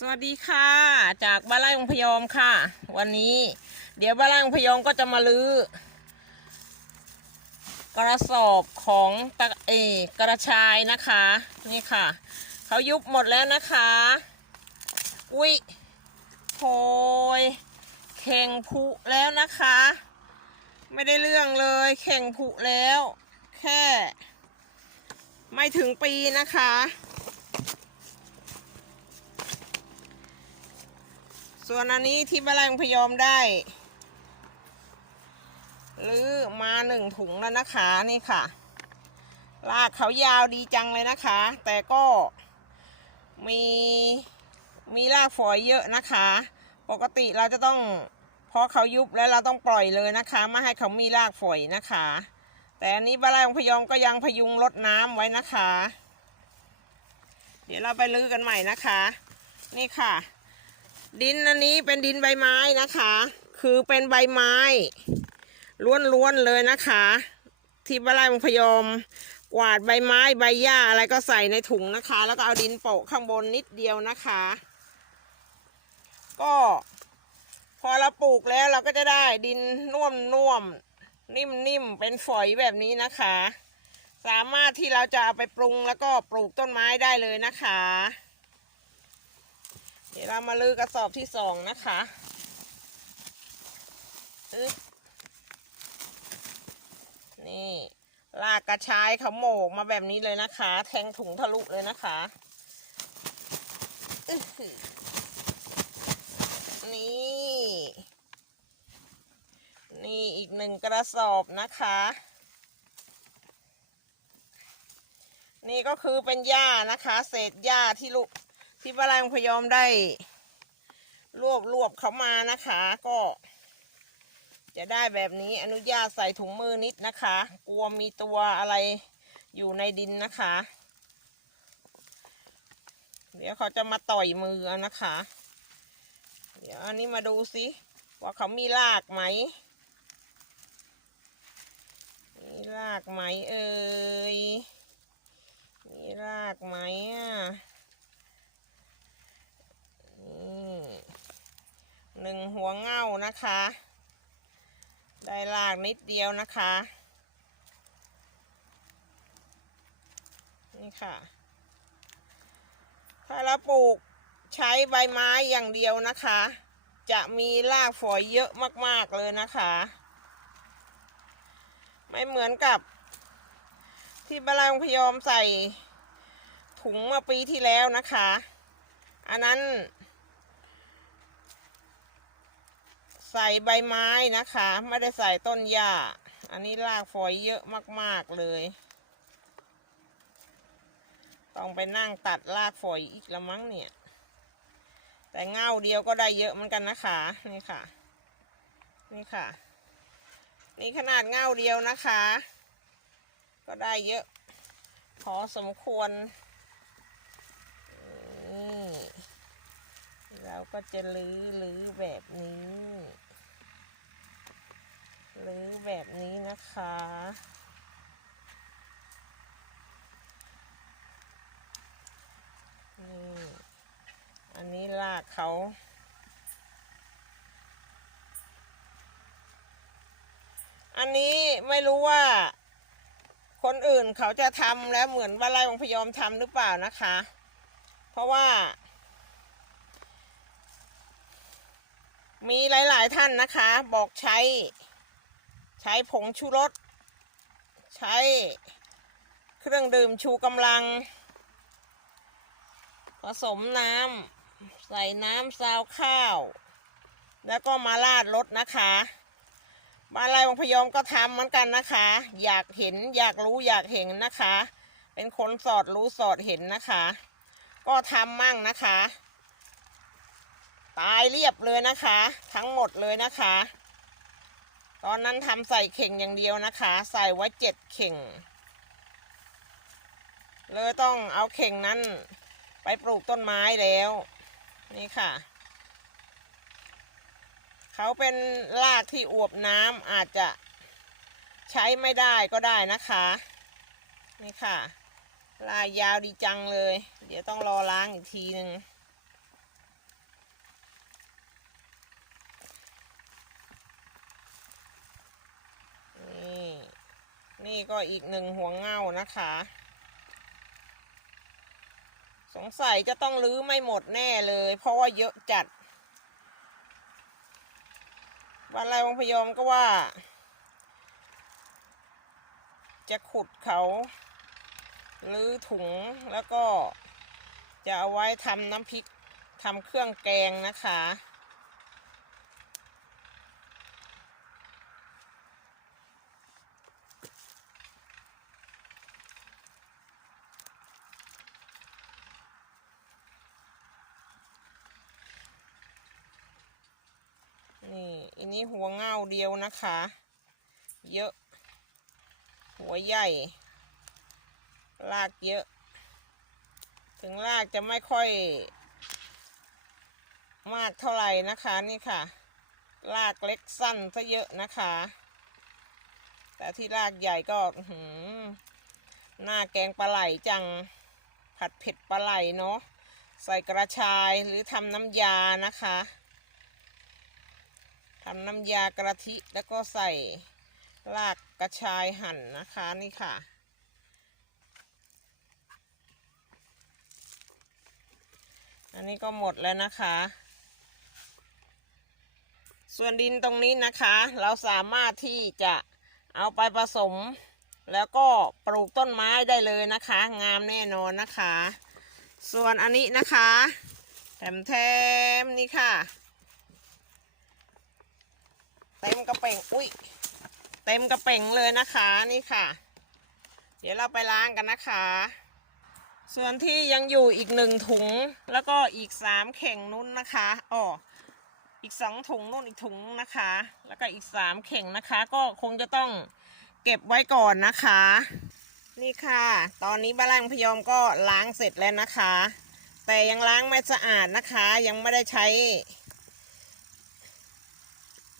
สวัสดีค่ะ จากบ้านไร่องพยอมค่ะ วันนี้ เดี๋ยวบ้านไร่องพยอมก็จะมาลื้อ กระสอบของตะเอกระชายนะคะ นี่ค่ะ เขายุบหมดแล้วนะคะ อุ้ยโหยเข่งผุแล้วนะคะ ไม่ได้เรื่องเลยเข่งผุแล้ว แค่ ไม่ถึงปีนะคะ ส่วนอันนี้ที่บ้านไร่องพยอมได้หรือมาหนึ่งถุงแล้วนะคะนี่ค่ะ ลากเขายาวดีจังเลยนะคะ แต่ก็มีมีรากฝอยเยอะนะคะ ปกติเราจะต้องพอเขายุบแล้วเราต้องปล่อยเลยนะคะไม่ให้เขามีรากฝอยนะคะ แต่อันนี้บ้านไร่องพยอมก็ยังพยุงรดน้ำไว้นะคะ เดี๋ยวเราไปลื้อกันใหม่นะคะ นี่ค่ะ ดินอันนี้เป็นดินใบไม้นะคะ คือเป็นใบไม้ล้วนๆเลยนะคะ ที่บ้านไร่มงพยอมกวาดใบไม้ใบหญ้าอะไรก็ใส่ในถุงนะคะ แล้วก็เอาดินโปะข้างบนนิดเดียวนะคะ ก็พอเราปลูกแล้วเราก็จะได้ดินนุ่มนุ่มนิ่มเป็นฝอยแบบนี้นะคะ สามารถที่เราจะเอาไปปรุงแล้วก็ปลูกต้นไม้ได้เลยนะคะ เดี๋ยวเรามาลื้อกระสอบที่สองนะคะนี่ลากกระชายเขาโหมกมาแบบนี้เลยนะคะ แทงถุงทะลุเลยนะคะนี่ นี่อีกหนึ่งกระสอบนะคะ นี่ก็คือเป็นหญ้านะคะ เศษหญ้าที่ลูก ที่บ้านไร่พยอมได้ รวบรวบเขามานะคะ ก็ จะได้แบบนี้อนุญาตใส่ถุงมือนิดนะคะ กลัวมีตัวอะไรอยู่ในดินนะคะ เดี๋ยวเขาจะมาต่อยมือนะคะ เดี๋ยวอันนี้มาดูสิว่าเขามีรากไหม มีรากไหมเอ่ย มีรากไหมอะ นี่หนึ่งหัวเง่า นะคะ ได้ลากนิดเดียวนะคะ นี่ค่ะ ถ้าเราปลูกใช้ใบไม้อย่างเดียวนะคะ จะมีรากฝอยเยอะมากๆเลยนะคะ ไม่เหมือนกับ ที่บาลางพยอมใส่ถุงเมื่อปีที่แล้วนะคะ อันนั้น ใส่ใบไม้นะคะ ไม่ได้ใส่ต้นหญ้า อันนี้รากฝอยเยอะมากๆเลย ต้องไปนั่งตัดรากฝอยอีกละมั้งเนี่ย แต่เง่าเดียวก็ได้เยอะเหมือนกันนะคะ นี่ค่ะ นี่ค่ะ นี่ขนาดเง่าเดียวนะคะ ก็ได้เยอะ พอสมควร เราก็จะลื้อลื้อแบบนี้ ลื้อแบบนี้นะคะ นี่ อันนี้ลากเขาอันนี้ไม่รู้ว่า คนอื่นเขาจะทำแล้วเหมือนว่าไรองพยอมทำหรือเปล่านะคะ เพราะว่า มีหลาย ๆ ท่านนะคะ บอกใช้ ใช้ผงชูรส ใช้เครื่องดื่มชูกำลัง ผสมน้ำใส่น้ำซาวข้าว แล้วก็มาราดรสนะคะบ้านไร่วังพยอมก็ทำเหมือนกันนะคะ อยากเห็นอยากรู้อยากเห็นนะคะ เป็นคนสอดรู้สอดเห็นนะคะ ก็ทำมั่งนะคะ ตายเรียบเลยนะคะ ทั้งหมดเลยนะคะ ตอนนั้นทำใส่เข่งอย่างเดียวนะคะ ใส่ไว้เจ็ดเข่ง เลยต้องเอาเข่งนั้น ไปปลูกต้นไม้แล้ว นี่ค่ะ เขาเป็นรากที่อวบน้ำอาจจะใช้ไม่ได้ก็ได้นะคะ นี่ค่ะ ลายยาวดีจังเลย เดี๋ยวต้องรอล้างอีกทีหนึ่ง นี่ก็อีกหนึ่งหัวเง่านะคะ สงสัยจะต้องรื้อไม่หมดแน่เลย เพราะว่าเยอะจัดวันไรวังพยอมก็ว่า จะขุดเขารื้อถุงแล้วก็จะเอาไว้ทำน้ำพริกทำเครื่องแกงนะคะ นี้หัวเง่าเดียวนะคะ เยอะ หัวใหญ่ รากเยอะ ถึงรากจะไม่ค่อย มากเท่าไหร่นะคะนี่ค่ะ รากเล็กสั้นซะเยอะนะคะ แต่ที่รากใหญ่ก็หือหน้าแกงปลาไหลจัง ผัดเผ็ดปลาไหลเนาะ ใส่กระชายหรือทำน้ำยานะคะ ทำน้ำยากระทิแล้วก็ใส่รากกระชายหั่นนะคะนี่ค่ะ อันนี้ก็หมดแล้วนะคะ ส่วนดินตรงนี้นะคะ เราสามารถที่จะเอาไปผสม แล้วก็ปลูกต้นไม้ได้เลยนะคะ งามแน่นอนนะคะ ส่วนอันนี้นะคะ แถมแถมๆนี่ค่ะ ต็มกระเป๋งอุ้ยเต็มกระเป๋งเลยนะคะนี่ค่ะ เดี๋ยวเราไปล้างกันนะคะ ส่วนที่ยังอยู่อีกหนึ่งถุงแล้วก็อีกสามเข่งนุ่นนะคะอ๋ออีกสองถุงนุ่นอีกถุงนะคะ แล้วก็อีกสามเข่งนะคะ ก็คงจะต้องเก็บไว้ก่อนนะคะ นี่ค่ะ ตอนนี้บ้านแรงพยอมก็ล้างเสร็จแล้วนะคะ แต่ยังล้างไม่สะอาดนะคะ ยังไม่ได้ใช้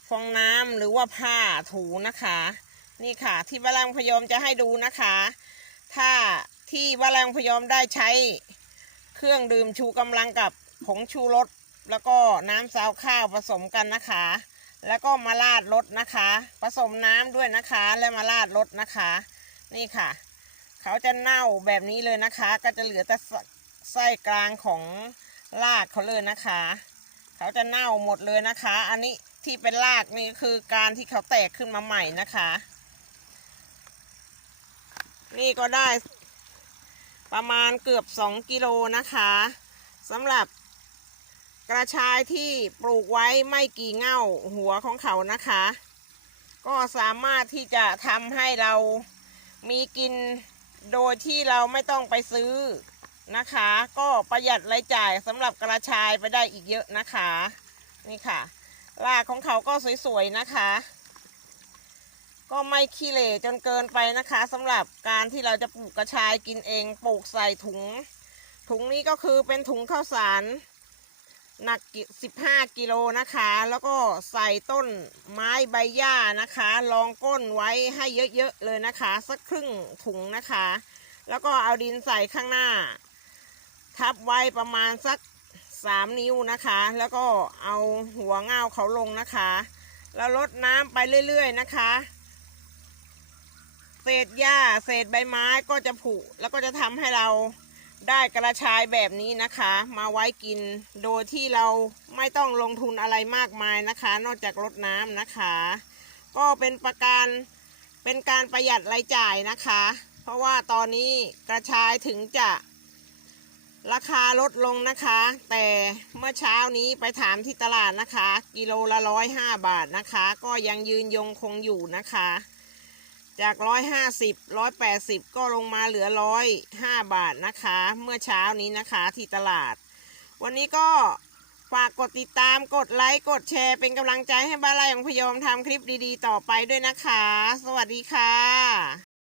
ฟองน้ำหรือว่าผ้าถูนะคะ นี่ค่ะ ที่บาลังพยอมจะให้ดูนะคะ ถ้าที่บาลังพยอมได้ใช้เครื่องดื่มชูกำลังกับผงชูรสแล้วก็น้ำซาวข้าวผสมกันนะคะ แล้วก็มาราดรสนะคะ ผสมน้ำด้วยนะคะ แล้วมาราดรสนะคะ นี่ค่ะ เขาจะเน่าแบบนี้เลยนะคะ ก็จะเหลือแต่ไสไส้กลางของรากเขาเลยนะคะ เขาจะเน่าหมดเลยนะคะ อันนี้ ที่เป็นรากนี่คือการที่เขาแตกขึ้นมาใหม่นะคะ นี่ก็ได้ประมาณเกือบสองกิโลนะคะสำหรับกระชายที่ปลูกไว้ไม่กี่เง่าหัวของเขานะคะ ก็สามารถที่จะทำให้เรามีกินโดยที่เราไม่ต้องไปซื้อนะคะ ก็ประหยัดรายจ่ายสำหรับกระชายไปได้อีกเยอะนะคะ นี่ค่ะ รากของเขาก็สวยๆนะคะ ก็ไม่ขี้เหร่จนเกินไปนะคะสำหรับการที่เราจะปลูกกระชายกินเองปลูกใส่ถุง ถุงนี้ก็คือเป็นถุงข้าวสารหนักสิบห้ากิโลนะคะ แล้วก็ใส่ต้นไม้ใบหญ้านะคะ รองก้นไว้ให้เยอะๆเลยนะคะ สักครึ่งถุงนะคะ แล้วก็เอาดินใส่ข้างหน้า ทับไว้ประมาณสัก สามนิ้วนะคะ แล้วก็เอาหัวเงาเขาลงนะคะ แล้วลดน้ำไปเรื่อยๆนะคะ เศษหญ้าเศษใบไม้ก็จะผุแล้วก็จะทำให้เราได้กระชายแบบนี้นะคะ มาไว้กินโดยที่เราไม่ต้องลงทุนอะไรมากมายนะคะ นอกจากลดน้ำนะคะ ก็เป็นประการเป็นการประหยัดรายจ่ายนะคะ เพราะว่าตอนนี้กระชายถึงจะ ราคาลดลงนะคะ แต่เมื่อเช้านี้ไปถามที่ตลาดนะคะ กิโลละร้อยห้าบาทนะคะ ก็ยังยืนยงคงอยู่นะคะ จากร้อยห้าสิบร้อยแปดสิบก็ลงมาเหลือร้อยห้าบาทนะคะ เมื่อเช้านี้นะคะที่ตลาด วันนี้ก็ฝากกดติดตามกดไลค์ กดแชร์เป็นกำลังใจให้บ้านไร่ของพยอมทำคลิปดีๆ ต่อไปด้วยนะคะ สวัสดีค่ะ